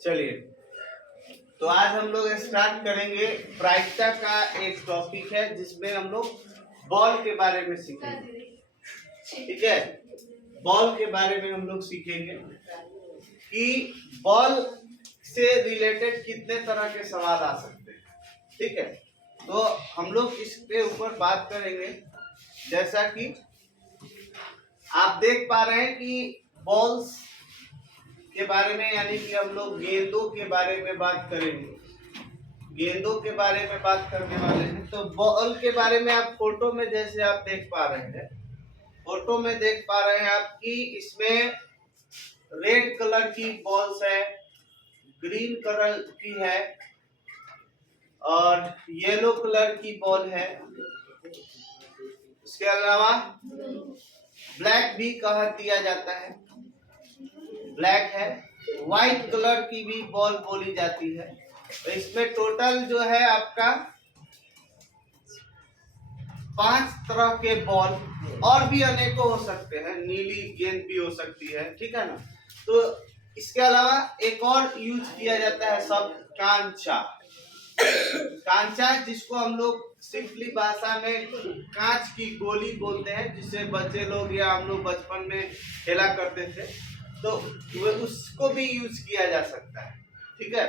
चलिए, तो आज हम लोग स्टार्ट करेंगे प्रायिकता का एक टॉपिक है जिसमें हम लोग बॉल के बारे में सीखेंगे। ठीक है, बॉल के बारे में हम लोग सीखेंगे कि बॉल से रिलेटेड कितने तरह के सवाल आ सकते हैं। ठीक है, तो हम लोग इसके ऊपर बात करेंगे। जैसा कि आप देख पा रहे हैं कि बॉल्स के बारे में, यानी कि हम लोग गेंदों के बारे में बात करेंगे, गेंदों के बारे में बात करने वाले हैं। तो बॉल के बारे में आप फोटो में जैसे आप देख पा रहे हैं, फोटो में देख पा रहे हैं आप कि इसमें रेड कलर की बॉल्स है, ग्रीन कलर की है और येलो कलर की बॉल है। इसके अलावा ब्लैक भी कहा दिया जाता है, ब्लैक है। व्हाइट कलर की भी बॉल बोली जाती है। तो इसमें टोटल जो है आपका 5 तरह के बॉल, और भी अनेकों हो सकते हैं, नीली गेंद भी हो सकती है। ठीक है ना। तो इसके अलावा एक और यूज किया जाता है शब्द कांचा। कांचा जिसको हम लोग सिंपली भाषा में कांच की गोली बोलते हैं, जिससे बच्चे लोग या हम लोग बचपन में खेला करते थे, तो उसको भी यूज किया जा सकता है। ठीक है,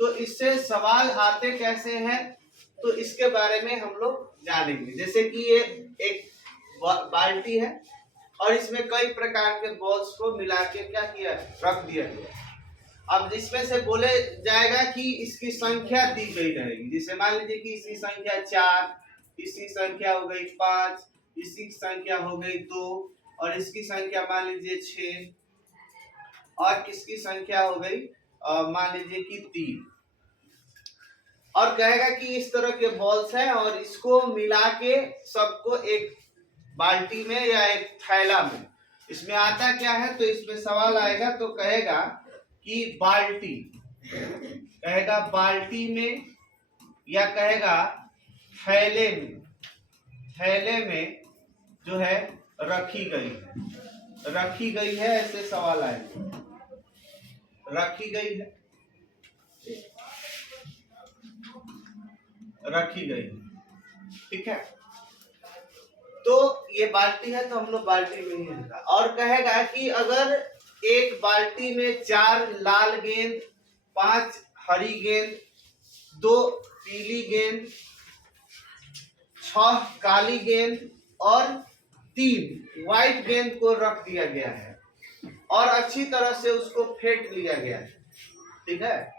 तो इससे सवाल आते कैसे हैं, तो इसके बारे में हम लोग जानेंगे। जैसे कि ये एक बाल्टी है और इसमें कई प्रकार के बॉल्स को मिला के क्या किया, रख दिया गया। अब इसमें से बोले जाएगा कि इसकी संख्या दी गई रहेगी। जैसे मान लीजिए कि इसकी संख्या 4, इसकी संख्या हो गई 5, इसकी संख्या हो गई 2 और इसकी संख्या मान लीजिए 6 और इसकी संख्या हो गई मान लीजिए कि 3। और कहेगा कि इस तरह के बॉल्स हैं और इसको मिला के सबको एक बाल्टी में या एक थैला में, इसमें आता क्या है, तो इसमें सवाल आएगा तो कहेगा कि बाल्टी, कहेगा बाल्टी में या कहेगा थैले में, थैले में जो है रखी गई है, रखी गई है, ऐसे सवाल आएगा। रखी गई है, रखी गई है। ठीक है, तो ये बाल्टी है तो हम लोग बाल्टी में ही रखा। और कहेगा कि अगर एक बाल्टी में 4 लाल गेंद, 5 हरी गेंद, 2 पीली गेंद, 6 काली गेंद और 3 व्हाइट गेंद को रख दिया गया है और अच्छी तरह से उसको फेंट लिया गया है। ठीक है,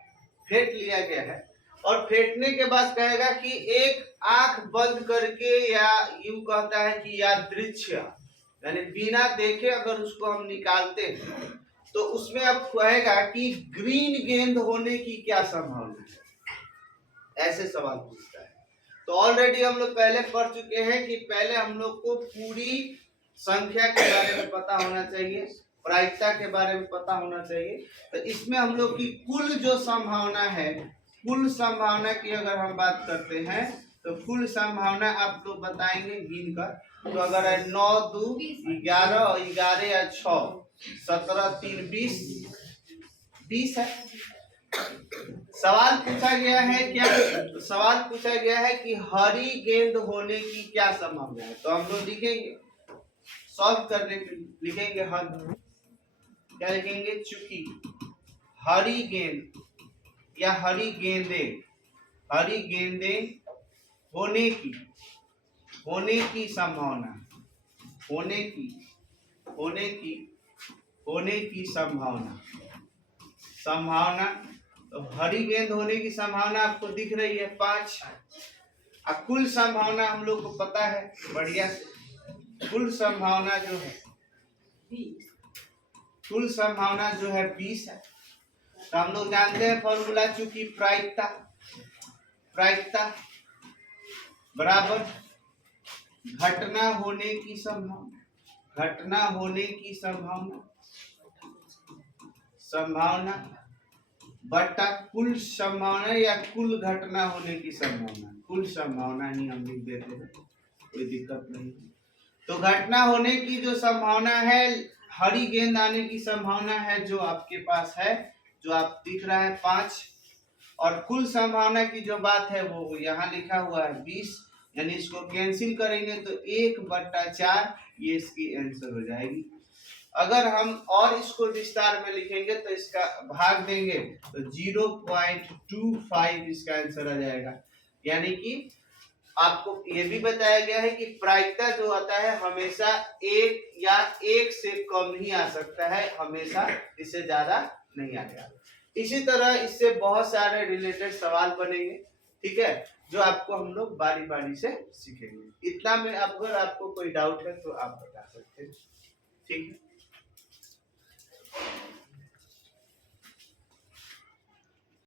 फेंट लिया गया है और फेंटने के बाद कहेगा कि एक आंख बंद करके, या यूं कहता है कि यादृच्छिक, यानी बिना देखे अगर उसको हम निकालते हैं तो उसमें अब कहेगा कि ग्रीन गेंद होने की क्या संभावना है, ऐसे सवाल पूछता है। तो ऑलरेडी हम लोग पहले पढ़ चुके हैं कि पहले हम लोग को पूरी संख्या के बारे में पता होना चाहिए, प्रायिकता के बारे में पता होना चाहिए। तो इसमें हम लोग की कुल जो संभावना है, कुल संभावना की अगर हम बात करते हैं तो कुल संभावना आप लोग बताएंगे गिन कर। तो अगर है 9 2 11 और 11 या 6 17 3 20 है। सवाल पूछा गया है क्या, सवाल पूछा गया है कि हरी गेंद होने की क्या संभावना है। तो हम लोग लिखेंगे, सॉल्व करने के लिए लिखेंगे हर, क्या लिखेंगे, चूंकि हरी गेंद या हरी गेंदे, हरी गेंदे होने की संभावना, होने की संभावना। तो हरी गेंद होने की संभावना आपको दिख रही है 5। अब कुल संभावना हम लोग को पता है बढ़िया से, कुल संभावना जो है, कुल संभावना जो है 20 है। तो हम लोग जानते हैं फॉर्मूला, चूंकि प्रायिकता बराबर घटना होने की संभावना, घटना होने की संभावना बटा कुल संभावना या कुल घटना होने की संभावना। कुल संभावना ही हम लिख देते हैं, कोई दिक्कत नहीं। तो घटना होने की जो संभावना है, हरी गेंद आने की संभावना है जो आपके पास है, जो आप दिख रहा है 5, और कुल संभावना की जो बात है वो यहाँ लिखा हुआ है 20, यानी इसको कैंसिल करेंगे तो 1/4 ये इसकी आंसर हो जाएगी। अगर हम और इसको विस्तार में लिखेंगे तो इसका भाग देंगे तो 0.25 इसका आंसर आ जाएगा। यानी कि आपको ये भी बताया गया है कि प्रायिकता जो आता है हमेशा 1 या 1 से कम ही आ सकता है, हमेशा इससे ज्यादा नहीं आएगा। इसी तरह इससे बहुत सारे रिलेटेड सवाल बनेंगे, ठीक है, जो आपको हम लोग बारी बारी से सीखेंगे। इतना में अगर आपको कोई डाउट है तो आप बता सकते हैं, ठीक है।